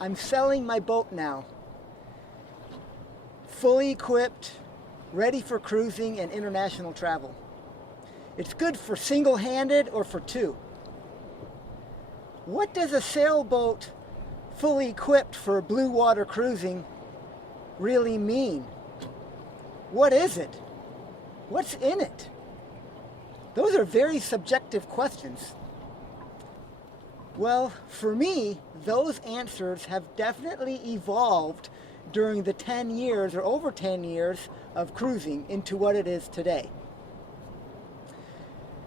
I'm selling my boat now. Fully equipped, ready for cruising and international travel. It's good for single-handed or for two. What does a sailboat fully equipped for blue water cruising really mean? What is it? What's in it? Those are very subjective questions. Well, for me, those answers have definitely evolved during the 10 years or over 10 years of cruising into what it is today.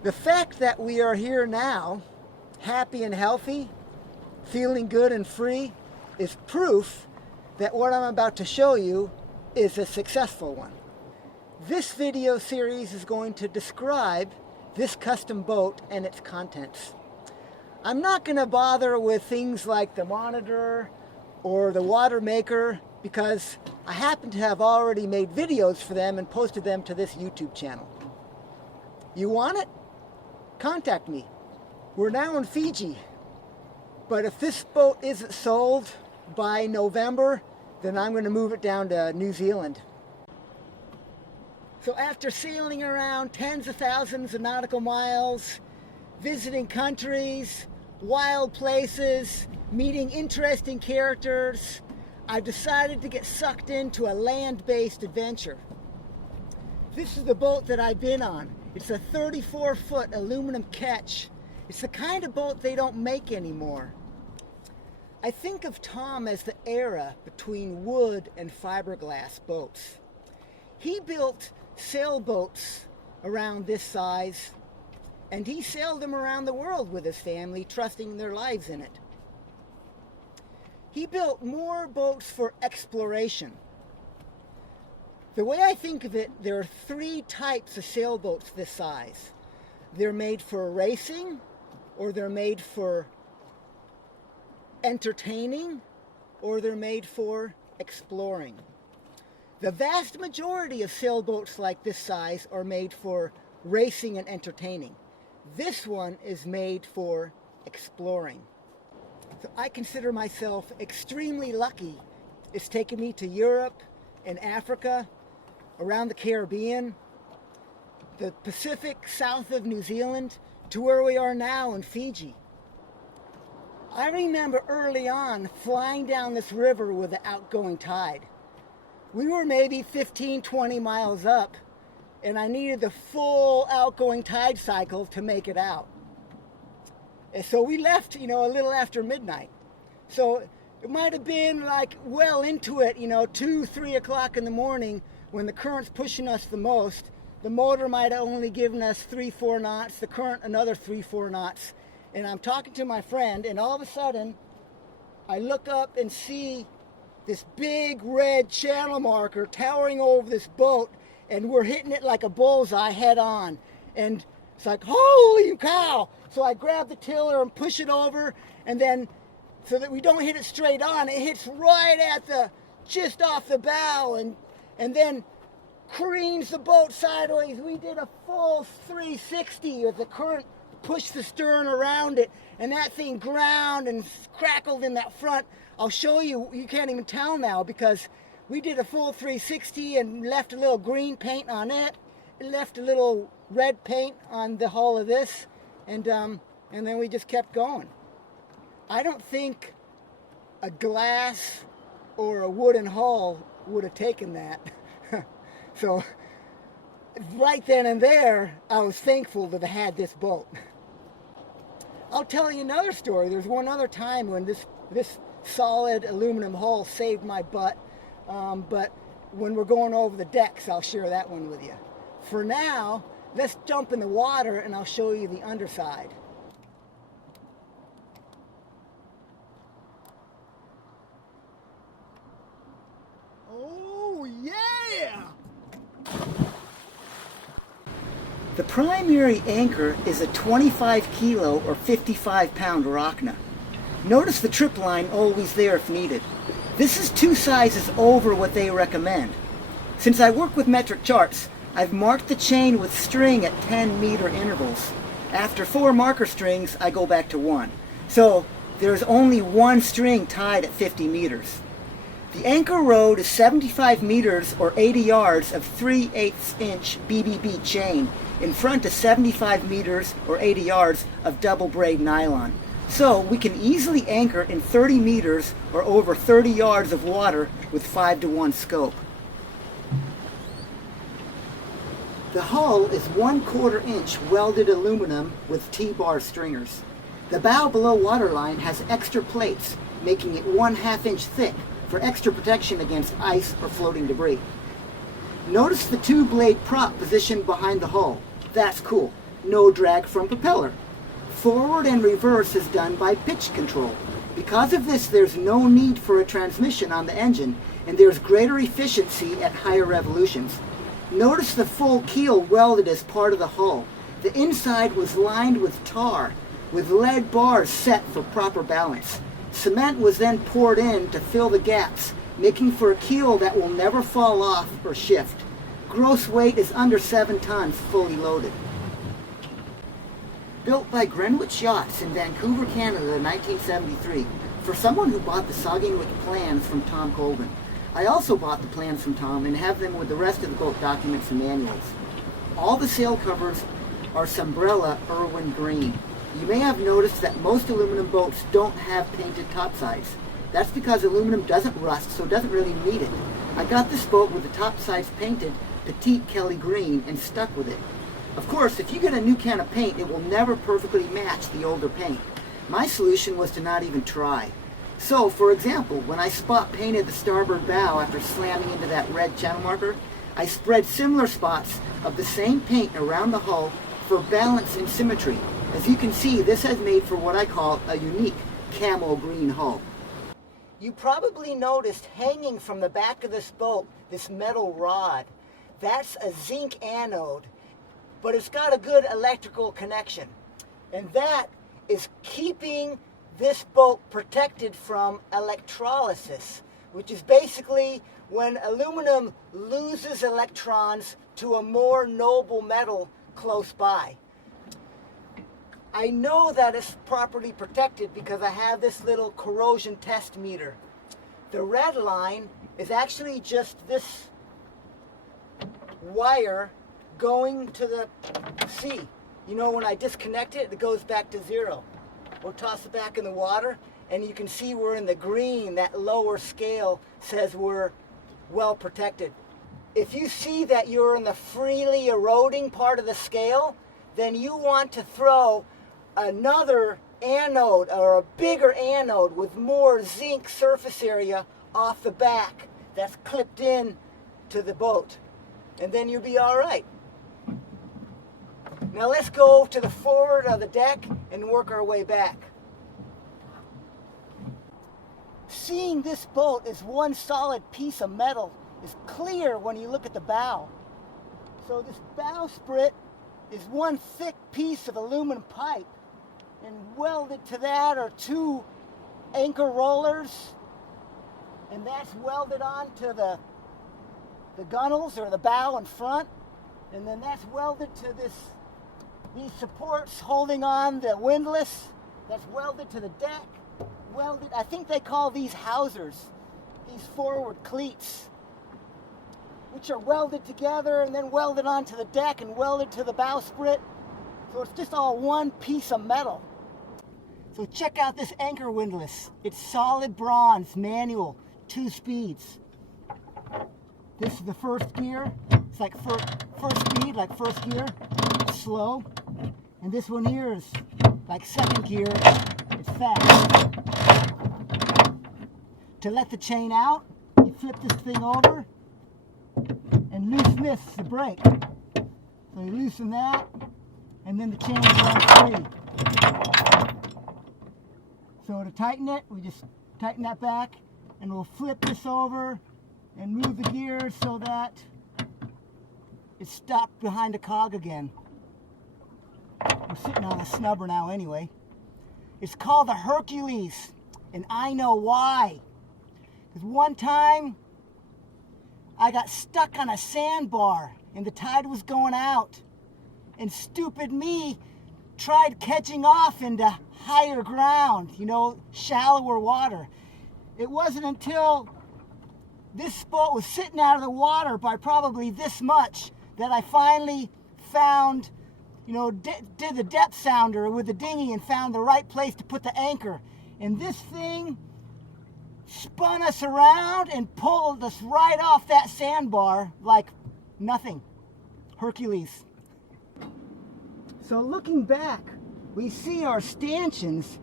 The fact that we are here now, happy and healthy, feeling good and free, is proof that what I'm about to show you is a successful one. This video series is going to describe this custom boat and its contents. I'm not going to bother with things like the monitor or the water maker because I happen to have already made videos for them and posted them to this YouTube channel. You want it? Contact me. We're now in Fiji, but if this boat isn't sold by November, then I'm going to move it down to New Zealand. So after sailing around tens of thousands of nautical miles, visiting countries, wild places, meeting interesting characters, I've decided to get sucked into a land-based adventure. This is the boat that I've been on. It's a 34-foot aluminum ketch. It's the kind of boat they don't make anymore. I think of Tom as the era between wood and fiberglass boats. He built sailboats around this size, and he sailed them around the world with his family, trusting their lives in it. He built more boats for exploration. The way I think of it, there are three types of sailboats this size. They're made for racing, or they're made for entertaining, or they're made for exploring. The vast majority of sailboats like this size are made for racing and entertaining. This one is made for exploring. So I consider myself extremely lucky. It's taken me to Europe and Africa, around the Caribbean, the Pacific south of New Zealand, to where we are now in Fiji. I remember early on flying down this river with the outgoing tide. We were maybe 15, 20 miles up, and I needed the full outgoing tide cycle to make it out. And so we left, a little after midnight. So it might have been like well into it, 2, 3 o'clock in the morning when the current's pushing us the most. The motor might have only given us 3, 4 knots, the current another 3, 4 knots. And I'm talking to my friend, and all of a sudden, I look up and see this big red channel marker towering over this boat, and we're hitting it like a bullseye head on. And it's like, holy cow! So I grab the tiller and push it over, and then, so that we don't hit it straight on, it hits right at just off the bow, and then careens the boat sideways. We did a full 360 with the current pushed the stern around it, and that thing ground and crackled in that front. I'll show you, you can't even tell now because we did a full 360 and left a little green paint on it, left a little red paint on the hull of this, and then we just kept going. I don't think a glass or a wooden hull would have taken that. So right then and there, I was thankful that I had this boat. I'll tell you another story. There's one other time when this solid aluminum hull saved my butt, but when we're going over the decks, I'll share that one with you. For now, let's jump in the water and I'll show you the underside. Oh yeah! The primary anchor is a 25 kilo or 55 pound Rockna. Notice the trip line always there if needed. This is 2 sizes over what they recommend. Since I work with metric charts, I've marked the chain with string at 10 meter intervals. After 4 marker strings, I go back to 1. So there is only one string tied at 50 meters. The anchor rode is 75 meters or 80 yards of 3/8 inch BBB chain in front of 75 meters or 80 yards of double braid nylon. So we can easily anchor in 30 meters or over 30 yards of water with 5-to-1 scope. The hull is 1/4 inch welded aluminum with T-bar stringers. The bow below waterline has extra plates, making it 1/2 inch thick for extra protection against ice or floating debris. Notice the 2-blade prop positioned behind the hull. That's cool. No drag from propeller. Forward and reverse is done by pitch control. Because of this, there's no need for a transmission on the engine, and there's greater efficiency at higher revolutions. Notice the full keel welded as part of the hull. The inside was lined with tar, with lead bars set for proper balance. Cement was then poured in to fill the gaps, making for a keel that will never fall off or shift. Gross weight is under 7 tons fully loaded. Built by Greenwich Yachts in Vancouver, Canada in 1973, for someone who bought the Saugeen Witch plans from Tom Colvin. I also bought the plans from Tom and have them with the rest of the boat documents and manuals. All the sail covers are Sombrella Irwin Green. You may have noticed that most aluminum boats don't have painted topsides. That's because aluminum doesn't rust, so it doesn't really need it. I got this boat with the topsides painted Petite Kelly Green and stuck with it. Of course, if you get a new can of paint, it will never perfectly match the older paint. My solution was to not even try. So, for example, when I spot painted the starboard bow after slamming into that red channel marker, I spread similar spots of the same paint around the hull for balance and symmetry. As you can see, this has made for what I call a unique camo green hull. You probably noticed hanging from the back of this boat, this metal rod. That's a zinc anode, but it's got a good electrical connection. And that is keeping this boat protected from electrolysis, which is basically when aluminum loses electrons to a more noble metal close by. I know that it's properly protected because I have this little corrosion test meter. The red line is actually just this wire going to the sea. You know, when I disconnect it, it goes back to 0. We'll toss it back in the water, and you can see we're in the green. That lower scale says we're well protected. If you see that you're in the freely eroding part of the scale, then you want to throw another anode or a bigger anode with more zinc surface area off the back that's clipped in to the boat, and then you'll be all right. Now let's go to the forward of the deck and work our way back. Seeing this boat as one solid piece of metal is clear when you look at the bow. So this bowsprit is one thick piece of aluminum pipe, and welded to that are 2 anchor rollers, and that's welded onto the gunnels or the bow in front, and then that's welded to these supports holding on the windlass. That's welded to the deck. Welded, I think they call these housers, these forward cleats, which are welded together and then welded onto the deck and welded to the bowsprit. So it's just all one piece of metal. So check out this anchor windlass. It's solid bronze, manual, 2 speeds. This is the first gear. It's like first speed, like first gear. It's slow. And this one here is like second gear. It's fast. To let the chain out, you flip this thing over and loosen this, the brake. So you loosen that, and then the chain is on free. So to tighten it, we just tighten that back, and we'll flip this over and move the gears so that it's stopped behind the cog again. We're sitting on a snubber now anyway. It's called the Hercules, and I know why. Because one time, I got stuck on a sandbar, and the tide was going out. And stupid me tried catching off into higher ground, you know, shallower water. It wasn't until this boat was sitting out of the water by probably this much that I finally found, you know, did the depth sounder with the dinghy and found the right place to put the anchor. And this thing spun us around and pulled us right off that sandbar like nothing. Hercules. So looking back, we see our stanchions.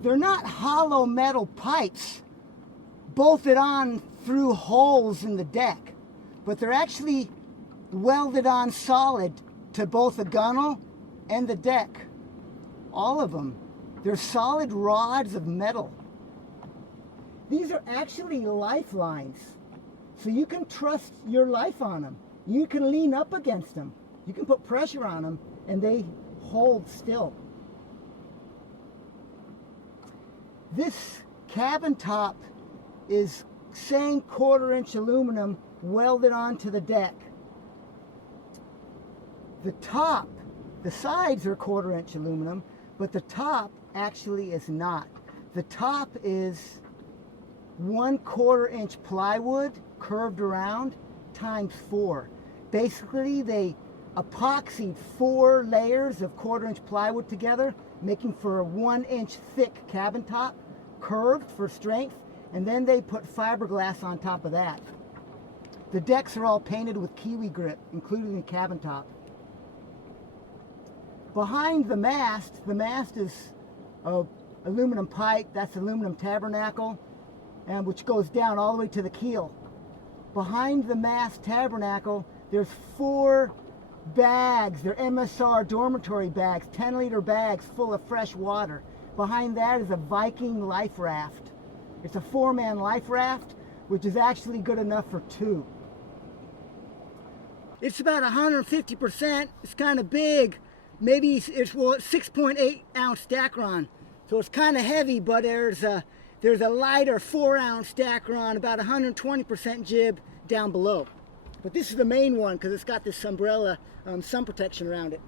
They're not hollow metal pipes bolted on through holes in the deck, but they're actually welded on solid to both the gunnel and the deck. All of them. They're solid rods of metal. These are actually lifelines, so you can trust your life on them. You can lean up against them. You can put pressure on them and they hold still. This cabin top is same 1/4-inch aluminum welded onto the deck. The top, the sides are 1/4-inch aluminum, but the top actually is not. The top is 1/4-inch plywood curved around times 4. Basically, they epoxied 4 layers of 1/4-inch plywood together, making for a 1-inch thick cabin top, curved for strength, and then they put fiberglass on top of that. The decks are all painted with kiwi grip, including the cabin top. Behind the mast is aluminum pipe. That's aluminum tabernacle, and which goes down all the way to the keel. Behind the mast tabernacle, there's 4 bags. They're MSR dormitory bags, 10-liter bags full of fresh water. Behind that is a Viking life raft. It's a 4-man life raft, which is actually good enough for 2. It's about 150%. It's kind of big. Maybe it's 6.8 ounce Dacron. So it's kind of heavy, but there's a lighter 4-ounce Dacron, about 120% jib down below. But this is the main one because it's got this umbrella sun protection around it.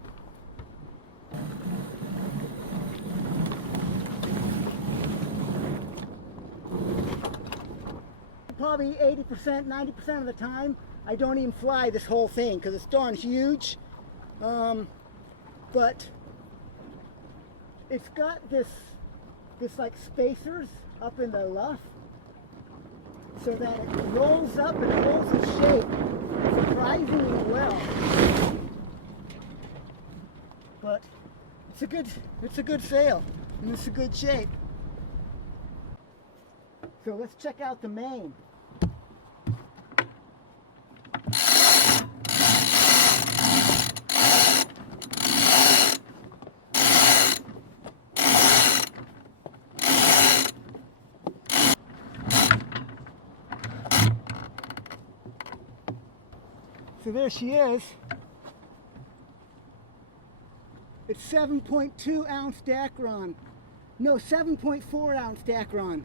Probably 80%, 90% of the time, I don't even fly this whole thing because it's darn huge. But it's got this like spacers up in the luff so that it rolls up and holds its shape surprisingly well. But it's a good sail and it's a good shape. So let's check out the main. So there she is. It's 7.2 ounce Dacron. No, 7.4 ounce Dacron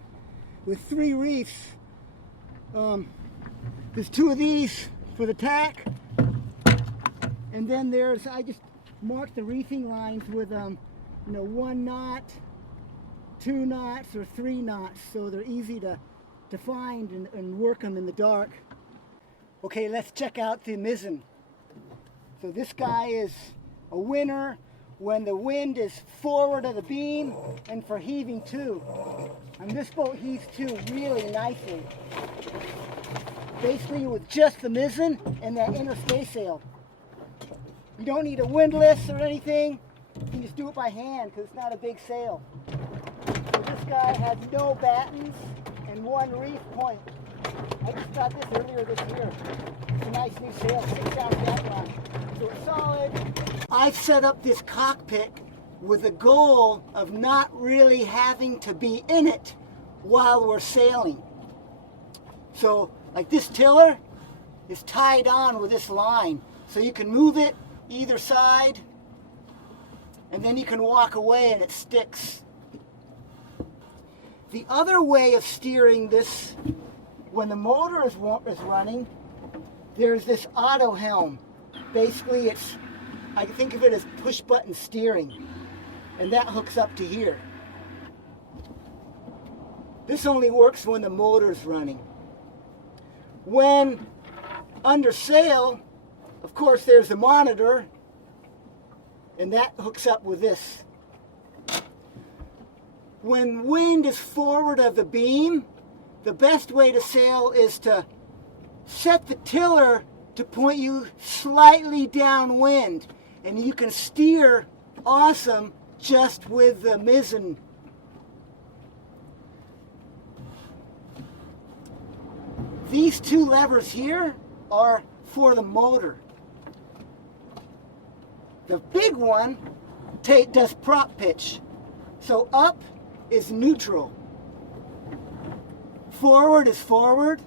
with 3 reefs. There's 2 of these for the tack. And then I just marked the reefing lines with 1 knot, 2 knots, or 3 knots, so they're easy to find and work them in the dark. Okay, let's check out the Mizzen. So this guy is a winner when the wind is forward of the beam and for heaving too. And this boat heaves too really nicely. Basically with just the Mizzen and that inner staysail. You don't need a windlass or anything. You can just do it by hand because it's not a big sail. So this guy has no battens and 1 reef point. I just got this earlier this year. It's a nice new sail, 6 ounce Dacron. So it's solid. I've set up this cockpit with the goal of not really having to be in it while we're sailing. So like this tiller is tied on with this line. So you can move it either side and then you can walk away and it sticks. The other way of steering this when the motor is running, there's this auto helm. Basically, it's I can think of it as push button steering, and that hooks up to here. This only works when the motor's running. When under sail, of course, there's a monitor, and that hooks up with this. When wind is forward of the beam, the best way to sail is to set the tiller to point you slightly downwind, and you can steer awesome just with the Mizzen. These two levers here are for the motor. The big one does prop pitch. So up is neutral. Forward is forward.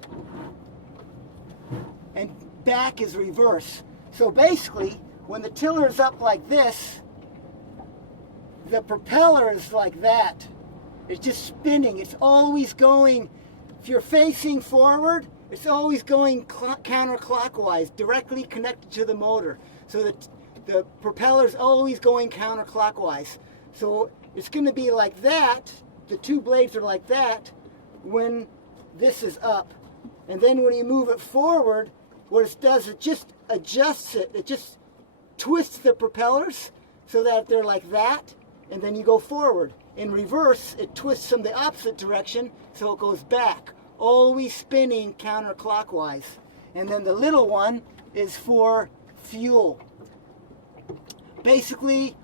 And back is reverse. So basically, when the tiller is up like this, the propeller is like that. It's just spinning. It's always going, if you're facing forward, it's always going counterclockwise, directly connected to the motor. So that the propeller is always going counterclockwise. So it's going to be like that. The two blades are like that when this is up. And then when you move it forward, what it does, it just adjusts it. It just twists the propellers so that they're like that. And then you go forward. In reverse, it twists them the opposite direction, so it goes back. Always spinning counterclockwise. And then the little one is for fuel. Basically,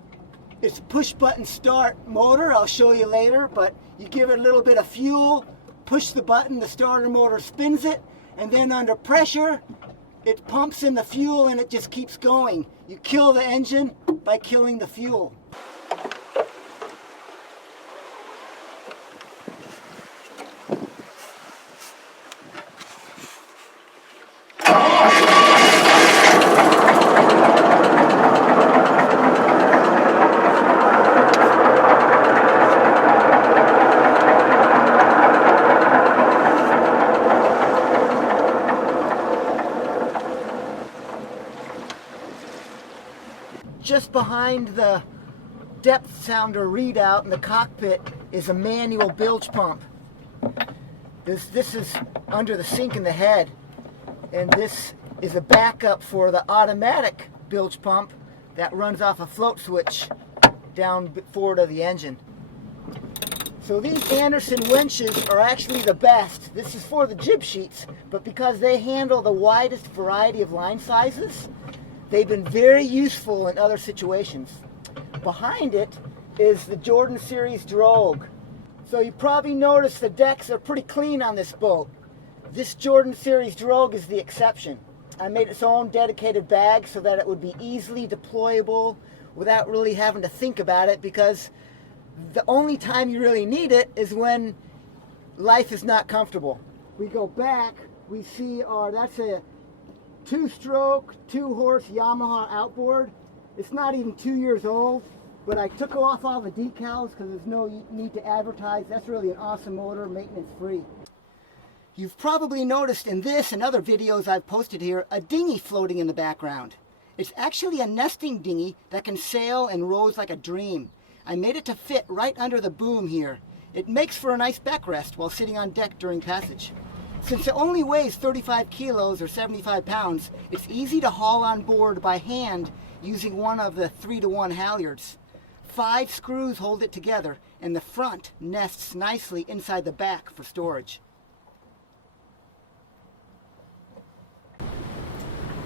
it's push button start motor. I'll show you later, but you give it a little bit of fuel, push the button, the starter motor spins it, and then under pressure, it pumps in the fuel and it just keeps going. You kill the engine by killing the fuel. Just behind the depth sounder readout in the cockpit is a manual bilge pump. This is under the sink in the head, and this is a backup for the automatic bilge pump that runs off a float switch down forward of the engine. So these Anderson winches are actually the best. This is for the jib sheets, but because they handle the widest variety of line sizes, they've been very useful in other situations. Behind it is the Jordan Series Drogue. So you probably noticed the decks are pretty clean on this boat. This Jordan Series Drogue is the exception. I made its own dedicated bag so that it would be easily deployable without really having to think about it, because the only time you really need it is when life is not comfortable. We go back, we see that's a 2-stroke, 2-horse Yamaha outboard. It's not even 2 years old, but I took off all the decals because there's no need to advertise. That's really an awesome motor, maintenance free. You've probably noticed in this and other videos I've posted here a dinghy floating in the background. It's actually a nesting dinghy that can sail and rows like a dream. I made it to fit right under the boom here. It makes for a nice backrest while sitting on deck during passage. Since it only weighs 35 kilos or 75 pounds, it's easy to haul on board by hand using one of the 3-to-1 halyards. 5 screws hold it together, and the front nests nicely inside the back for storage.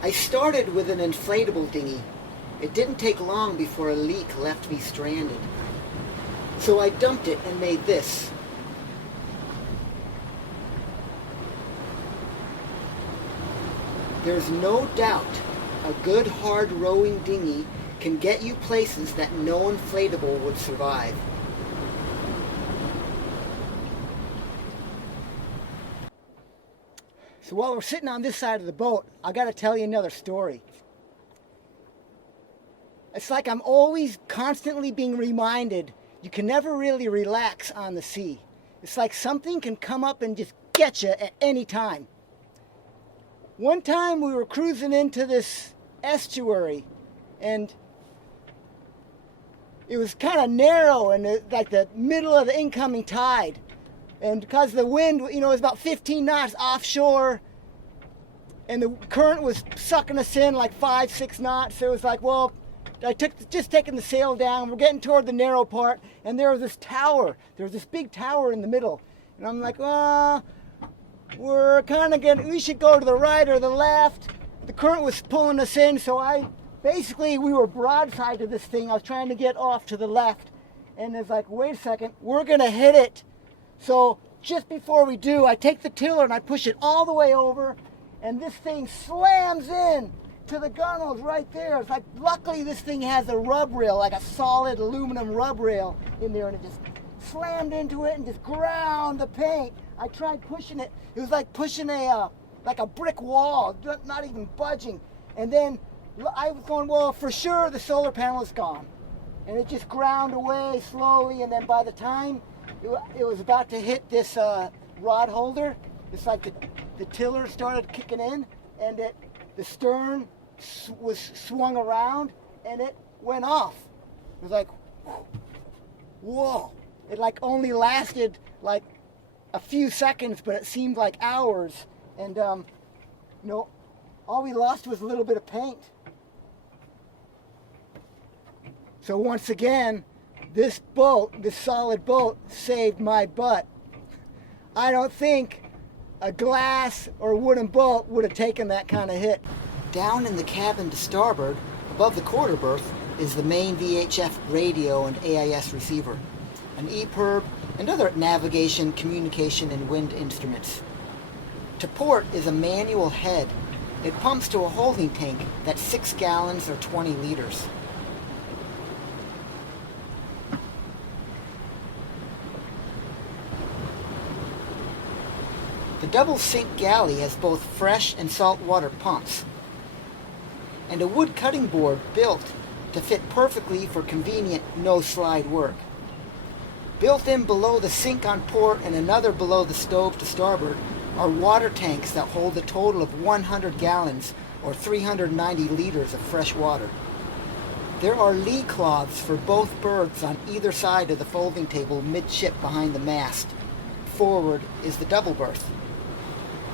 I started with an inflatable dinghy. It didn't take long before a leak left me stranded. So I dumped it and made this. There's no doubt a good hard rowing dinghy can get you places that no inflatable would survive. So while we're sitting on this side of the boat, I got to tell you another story. It's like I'm always constantly being reminded you can never really relax on the sea. It's like something can come up and just get you at any time. One time we were cruising into this estuary, and it was kind of narrow and like the middle of the incoming tide. And because the wind, you know, was about 15 knots offshore, and the current was sucking us in like 5-6 knots. So it was like, well, just taking the sail down. We're getting toward the narrow part, and there was this tower. There was this big tower in the middle. And I'm like, we're kind of we should go to the right or the left. The current was pulling us in, so we were broadside to this thing. I was trying to get off to the left, and it's like, wait a second, we're gonna hit it. So just before we do, I take the tiller and I push it all the way over, and this thing slams in to the gunnels right there. It's like, luckily this thing has a rub rail, like a solid aluminum rub rail in there, and it just slammed into it and just ground the paint. I tried pushing it. It was like pushing a brick wall, not even budging. And then I was going, well, for sure the solar panel is gone. And it just ground away slowly, and then by the time it was about to hit this rod holder, it's like the tiller started kicking in, and the stern was swung around, and it went off. It was like, whoa. It like only lasted like a few seconds, but it seemed like hours. And you know, all we lost was a little bit of paint. So once again, this solid boat saved my butt. I don't think a glass or wooden boat would have taken that kind of hit. Down in the cabin to starboard, above the quarter berth, is the main Vhf radio and AIS receiver, an EPIRB, and other navigation, communication, and wind instruments. To port is a manual head. It pumps to a holding tank that's 6 gallons or 20 liters. The double sink galley has both fresh and salt water pumps, and a wood cutting board built to fit perfectly for convenient no-slide work. Built in below the sink on port and another below the stove to starboard are water tanks that hold a total of 100 gallons or 390 liters of fresh water. There are lee cloths for both berths on either side of the folding table midship behind the mast. Forward is the double berth.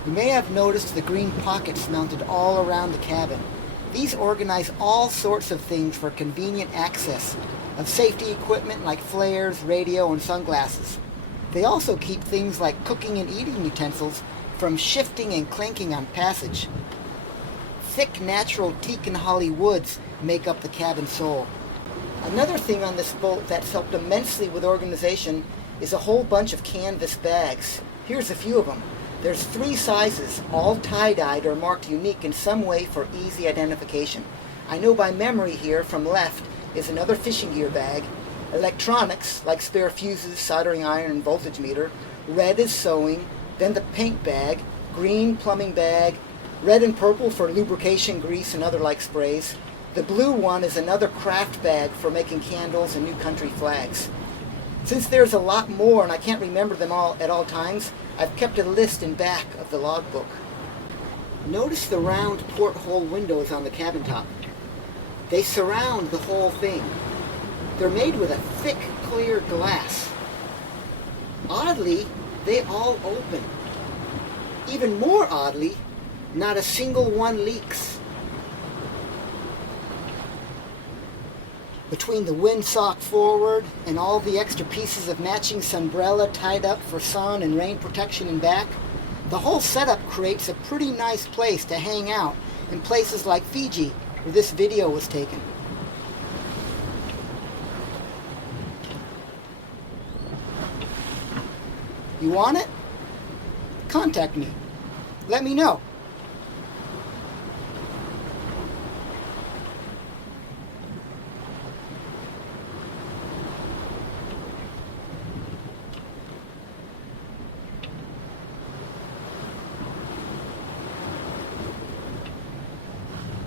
You may have noticed the green pockets mounted all around the cabin. These organize all sorts of things for convenient access of safety equipment like flares, radio, and sunglasses. They also keep things like cooking and eating utensils from shifting and clanking on passage. Thick natural teak and holly woods make up the cabin soul. Another thing on this boat that's helped immensely with organization is a whole bunch of canvas bags. Here's a few of them. There's 3 sizes, all tie-dyed or marked unique in some way for easy identification. I know by memory here from left is another fishing gear bag, electronics like spare fuses, soldering iron, and voltage meter. Red is sewing, then the paint bag, green plumbing bag, red and purple for lubrication, grease, and other like sprays. The blue one is another craft bag for making candles and new country flags. Since there's a lot more and I can't remember them all at all times, I've kept a list in back of the logbook. Notice the round porthole windows on the cabin top. They surround the whole thing. They're made with a thick, clear glass. Oddly, they all open. Even more oddly, not a single one leaks. Between the windsock forward and all the extra pieces of matching sunbrella tied up for sun and rain protection in back, the whole setup creates a pretty nice place to hang out in places like Fiji, where this video was taken. You want it? Contact me. Let me know.